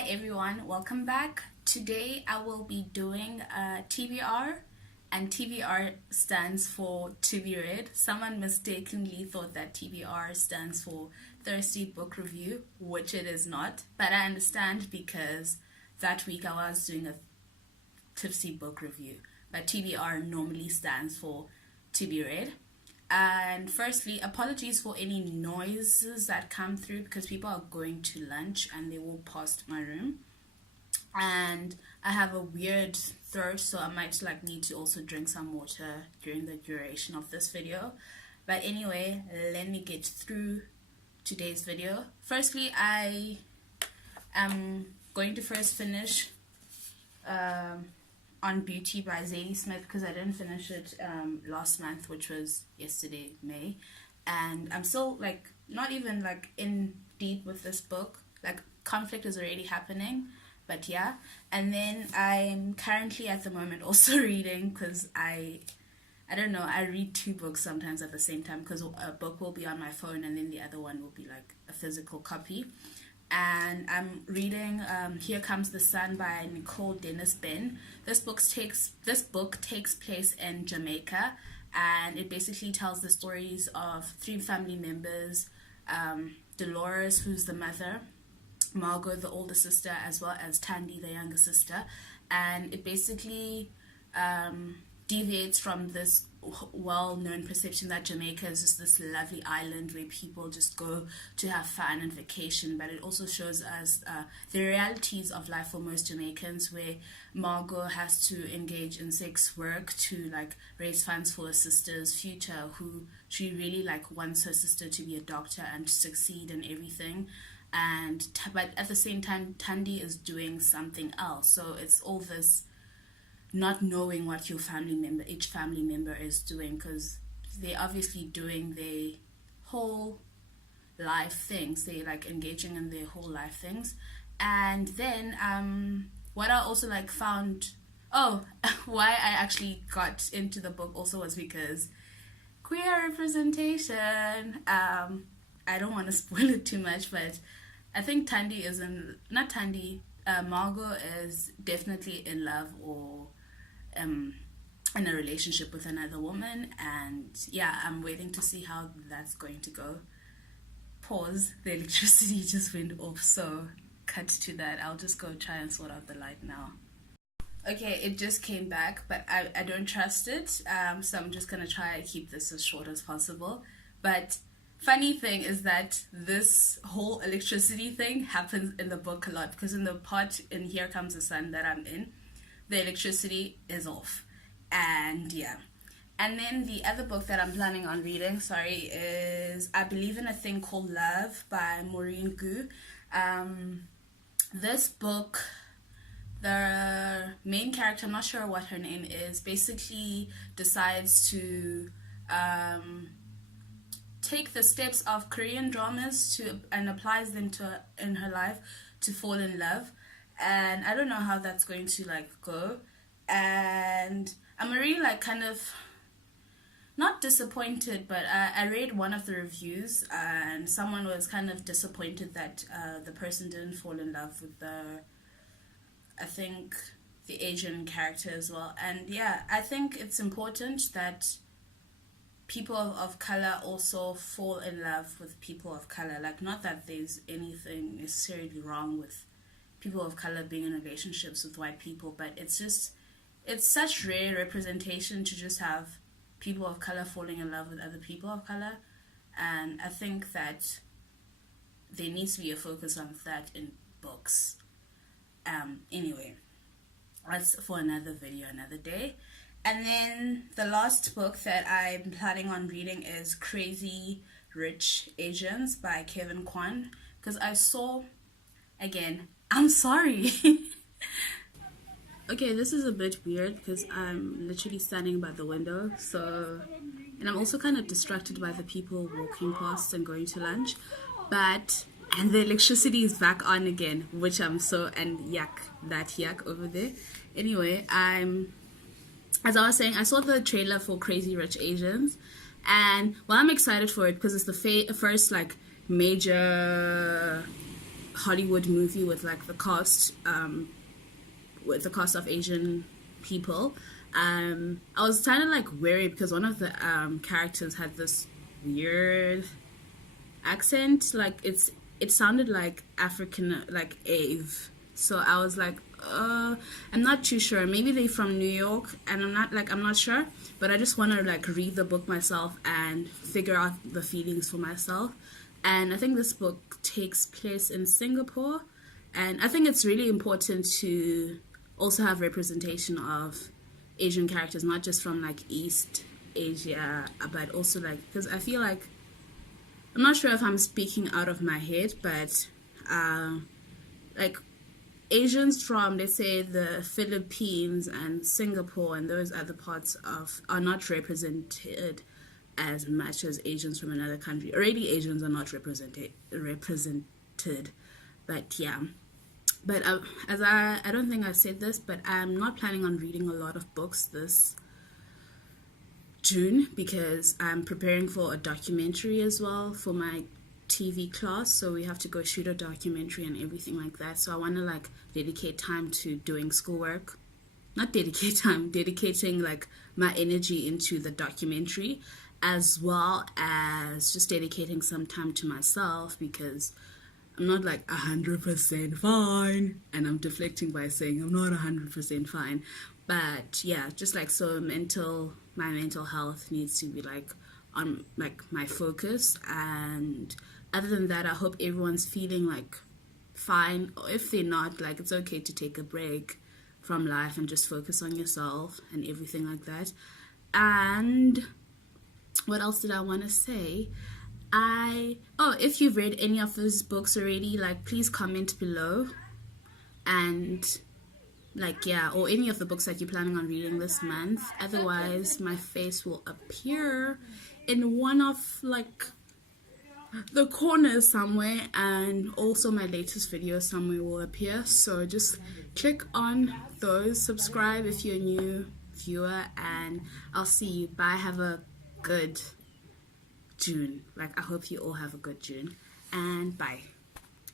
Hi everyone, welcome back. Today I will be doing TBR, and TBR stands for to be read. Someone mistakenly thought that TBR stands for Thirsty Book Review, which it is not, but I understand because that week I was doing a tipsy book review, but TBR normally stands for to be read. And firstly, apologies for any noises that come through because people are going to lunch and they walk past my room. And I have a weird throat, so I might need to also drink some water during the duration of this video. But anyway, let me get through today's video. Firstly, I am going to first finish On Beauty by Zadie Smith because I didn't finish it last month, which was yesterday, May, and I'm still not even in deep with this book. Conflict is already happening, but yeah. And then I'm currently at the moment also reading because I don't know, I read two books sometimes at the same time because a book will be on my phone and then the other one will be a physical copy. And I'm reading Here Comes the Sun by Nicole, Dennis-Benn. This book takes place in Jamaica, and it basically tells the stories of three family members, Dolores, who's the mother, Margot, the older sister, as well as Tandy, the younger sister. And it basically deviates from this well-known perception that Jamaica is just this lovely island where people just go to have fun and vacation, but it also shows us the realities of life for most Jamaicans, where Margot has to engage in sex work to raise funds for her sister's future, who she really wants her sister to be a doctor and to succeed in everything. But at the same time, Tandy is doing something else, so it's all this not knowing what each family member is doing, because they're obviously doing their whole life things. They engaging in their whole life things. And then what I also found, why I actually got into the book also was because queer representation. I don't want to spoil it too much, but I think Margot is definitely in love or in a relationship with another woman, and yeah, I'm waiting to see how that's going to go. Pause, the electricity just went off, so cut to that. I'll just go try and sort out the light now. Okay, it just came back, but I don't trust it, so I'm just gonna try and keep this as short as possible. But funny thing is that this whole electricity thing happens in the book a lot, because in the part in Here Comes the Sun that I'm in, the electricity is off. And yeah. And then the other book that I'm planning on reading, is I Believe in a Thing Called Love by Maurene. This book, the main character, I'm not sure what her name is, basically decides to take the steps of Korean dramas and applies them in her life to fall in love. And I don't know how that's going to go. And I'm really kind of not disappointed, but I read one of the reviews and someone was kind of disappointed that the person didn't fall in love with the Asian character as well. And yeah, I think it's important that people of color also fall in love with people of color. Not that there's anything necessarily wrong with people of color being in relationships with white people, but it's such rare representation to just have people of color falling in love with other people of color. And I think that there needs to be a focus on that in books. Anyway, that's for another video, another day. And then the last book that I'm planning on reading is Crazy Rich Asians by Kwan, because I saw, again, I'm sorry. Okay, this is a bit weird because I'm literally standing by the window, and I'm also kind of distracted by the people walking past and going to lunch, and the electricity is back on again, which and yuck over there. Anyway, as I was saying, I saw the trailer for Crazy Rich Asians, and I'm excited for it because it's the first major Hollywood movie with like the cast of Asian people. I was kind of like wary because one of the characters had this weird accent, like it sounded like African, like Ave. So I was like, I'm not too sure. Maybe they're from New York, and I'm not sure. But I just want to like read the book myself and figure out the feelings for myself. And I think this book takes place in Singapore, and I think it's really important to also have representation of Asian characters, not just from like East Asia, but also like, because I feel like, I'm not sure if I'm speaking out of my head, but like Asians from, let's say, the Philippines and Singapore and those other parts are not represented as much as Asians from another country. Already Asians are not represented, but yeah. But I don't think I said this, but I'm not planning on reading a lot of books this June because I'm preparing for a documentary as well for my TV class, so we have to go shoot a documentary and everything like that. So I want to like dedicate time to doing schoolwork. Not dedicate time, dedicating like my energy into the documentary, as well as just dedicating some time to myself, because I'm not like 100% fine, and I'm deflecting by saying I'm not 100% fine. But yeah, just like, so my mental health needs to be like on like my focus. And other than that, I hope everyone's feeling like fine, or if they're not, like it's okay to take a break from life and just focus on yourself and everything like that. And what else did I want to say? If you've read any of those books already, like please comment below, and like, yeah, or any of the books that you're planning on reading this month. Otherwise my face will appear in one of like the corners somewhere, and also my latest video somewhere will appear. So just click on those, subscribe if you're a new viewer, and I'll see you. Bye. Have a good June. Like, I hope you all have a good June, and bye.